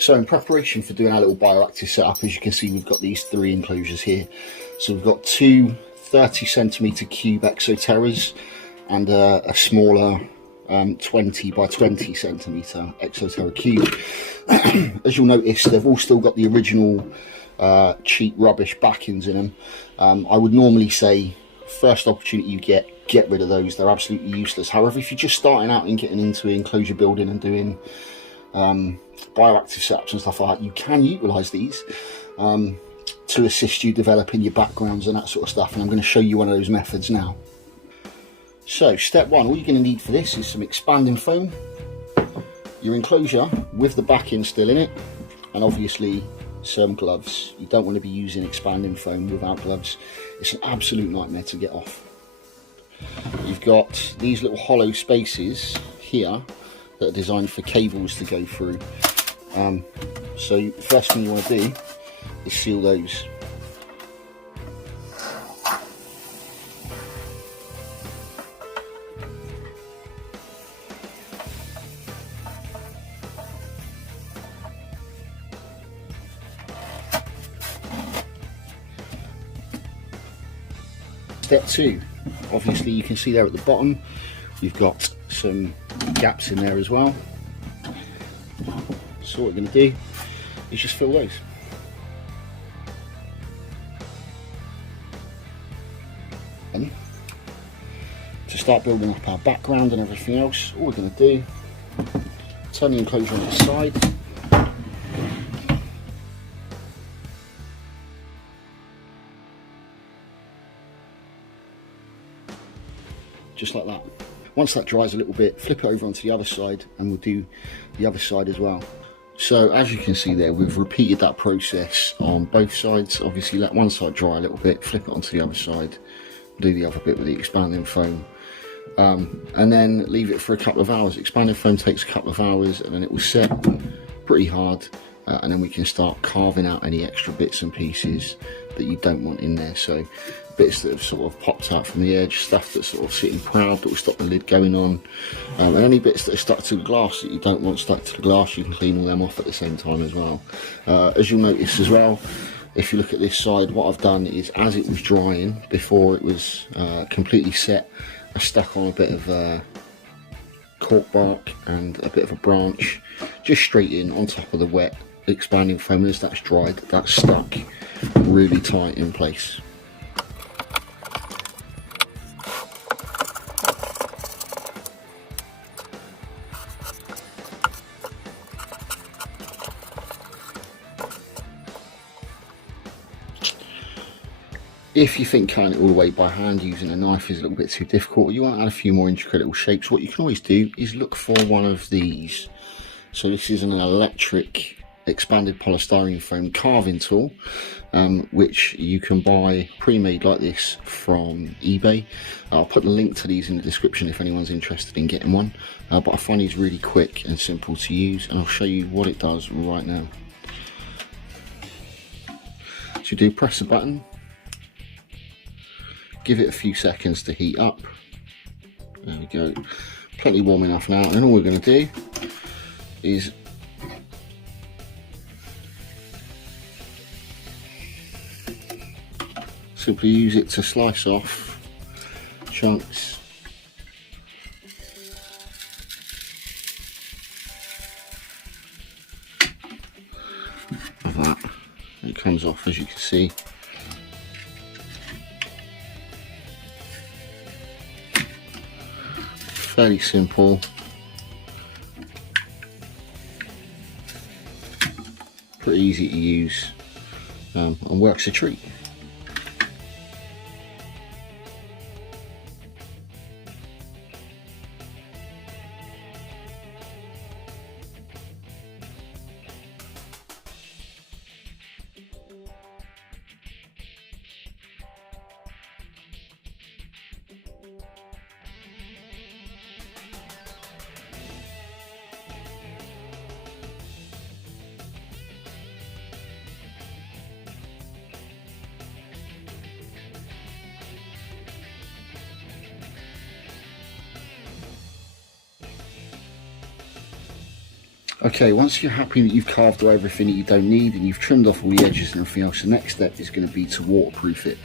So in preparation for doing our little bioactive setup, as you can see, we've got these 3 enclosures here. So we've got 2 30cm cube exoterras and a smaller 20 by 20 centimetre exoterra cube. As you'll notice, they've all still got the original cheap rubbish backings in them. I would normally say first opportunity you get rid of those. They're absolutely useless. However, if you're just starting out and getting into enclosure building and doing bioactive setups and stuff like that, you can utilise these to assist you developing your backgrounds and that sort of stuff, and I'm going to show you one of those methods now. So step 1, all you're going to need for this is some expanding foam, your enclosure with the backing still in it, and obviously some gloves. You don't want to be using expanding foam without gloves. It's an absolute nightmare to get off. You've got these little hollow spaces here that are designed for cables to go through. So first thing you want to do is seal those. Step 2, obviously you can see there at the bottom you've got some gaps in there as well. So what we're going to do is just fill those. And to start building up our background and everything else, all we're going to do, turn the enclosure on its side, just like that. Once that dries a little bit, flip it over onto the other side and we'll do the other side as well. So as you can see there, we've repeated that process on both sides. Obviously let one side dry a little bit, flip it onto the other side, do the other bit with the expanding foam, and then leave it for a couple of hours. Expanding foam takes a couple of hours and then it will set pretty hard, and then we can start carving out any extra bits and pieces that you don't want in there. So bits that have sort of popped out from the edge, stuff that's sort of sitting proud that will stop the lid going on, and any bits that are stuck to the glass that you don't want stuck to the glass, you can clean all them off at the same time as well. As you'll notice as well, if you look at this side, what I've done is, as it was drying before it was completely set, I stuck on a bit of cork bark and a bit of a branch just straight in on top of the wet expanding foam. As that's dried, that's stuck really tight in place. If you think cutting it all the way by hand using a knife is a little bit too difficult, or you want to add a few more intricate little shapes, what you can always do is look for one of these. So this is an electric expanded polystyrene foam carving tool, which you can buy pre-made like this from eBay. I'll put the link to these in the description if anyone's interested in getting one, but I find these really quick and simple to use, and I'll show you what it does right now. So you do press the button, give it a few seconds to heat up. There we go, plenty warm enough now, and all we're going to do is simply use it to slice off chunks of that. It comes off, as you can see. Fairly simple, pretty easy to use, and works a treat. Okay, once you're happy that you've carved away everything that you don't need and you've trimmed off all the edges and everything else, the next step is going to be to waterproof it.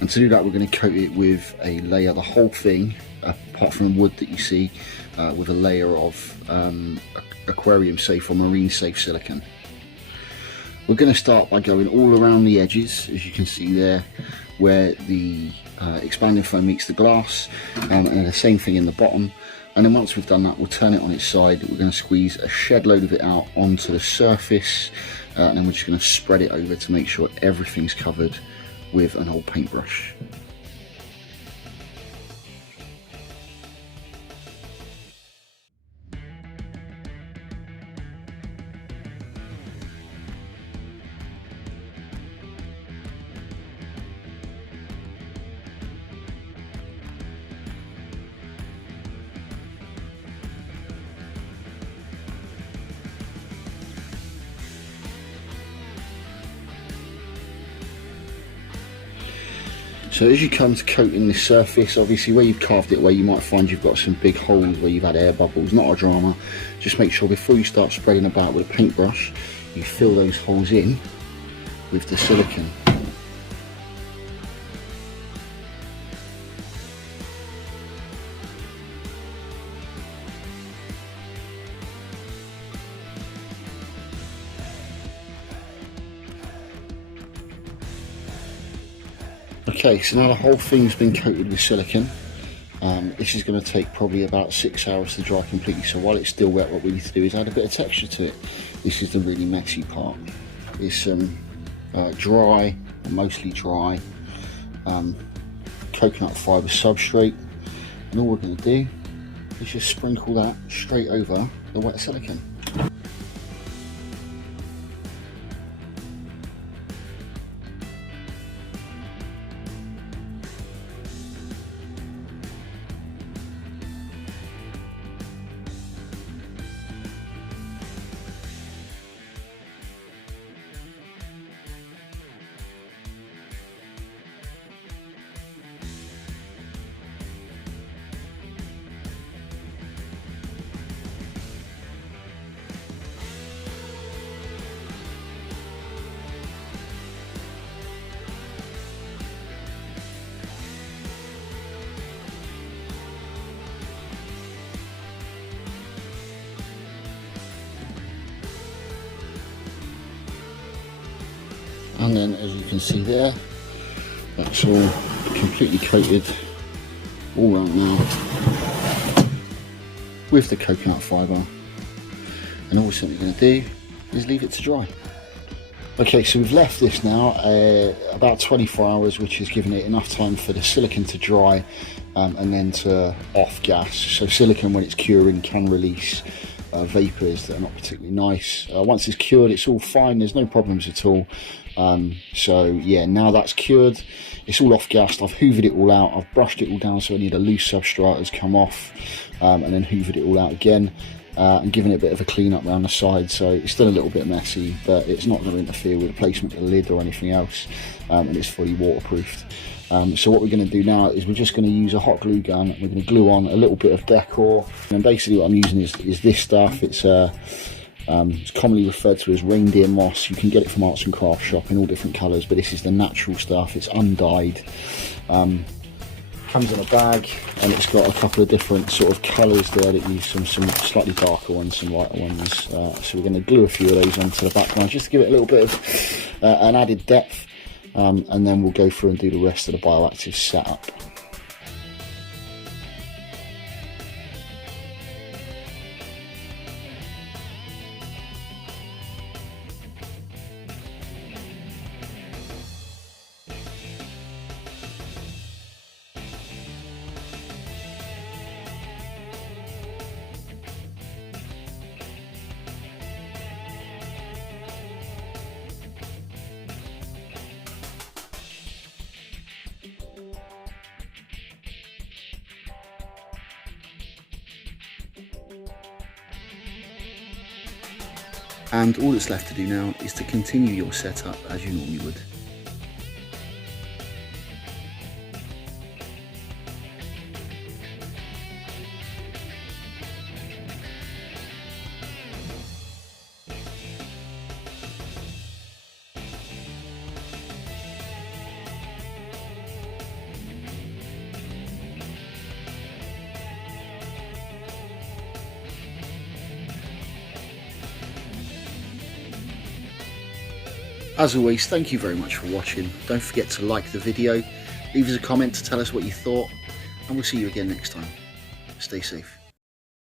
And to do that, we're going to coat it with a layer, the whole thing, apart from the wood that you see, with a layer of aquarium safe or marine safe silicone. We're going to start by going all around the edges, as you can see there, where the expanding foam meets the glass, and the same thing in the bottom. And then once we've done that, we'll turn it on its side. We're going to squeeze a shed load of it out onto the surface, and then we're just going to spread it over to make sure everything's covered with an old paintbrush. So as you come to coating the surface, obviously where you've carved it away, you might find you've got some big holes where you've had air bubbles. Not a drama. Just make sure before you start spreading about with a paintbrush, you fill those holes in with the silicone. Okay, so now the whole thing's been coated with silicone. This is going to take probably about 6 hours to dry completely, so while it's still wet, what we need to do is add a bit of texture to it. This is the really messy part. It's some dry, mostly dry, coconut fibre substrate, and all we're going to do is just sprinkle that straight over the wet silicone. And then, as you can see there, that's all completely coated all around now with the coconut fibre. And all we're simply going to do is leave it to dry. Okay, so we've left this now about 24 hours, which has given it enough time for the silicone to dry and then to off gas. So silicone, when it's curing, can release vapours that are not particularly nice. Once it's cured, it's all fine, there's no problems at all. So yeah, now that's cured, it's all off gassed. I've hoovered it all out, I've brushed it all down so any of the loose substrate has come off, and then hoovered it all out again, and given it a bit of a clean up around the side. So it's still a little bit messy, but it's not going to interfere with the placement of the lid or anything else, and it's fully waterproofed. So what we're going to do now is we're just going to use a hot glue gun, and we're going to glue on a little bit of decor. And basically what I'm using is this stuff. It's commonly referred to as reindeer moss. You can get it from arts and crafts shop in all different colours, but this is the natural stuff. It's undyed. Comes in a bag, and it's got a couple of different sort of colours there that use some slightly darker ones, some lighter ones. So we're going to glue a few of those onto the background just to give it a little bit of an added depth. And then we'll go through and do the rest of the bioactive setup. And all that's left to do now is to continue your setup as you normally would. As always, thank you very much for watching. Don't forget to like the video, leave us a comment to tell us what you thought, and we'll see you again next time. Stay safe.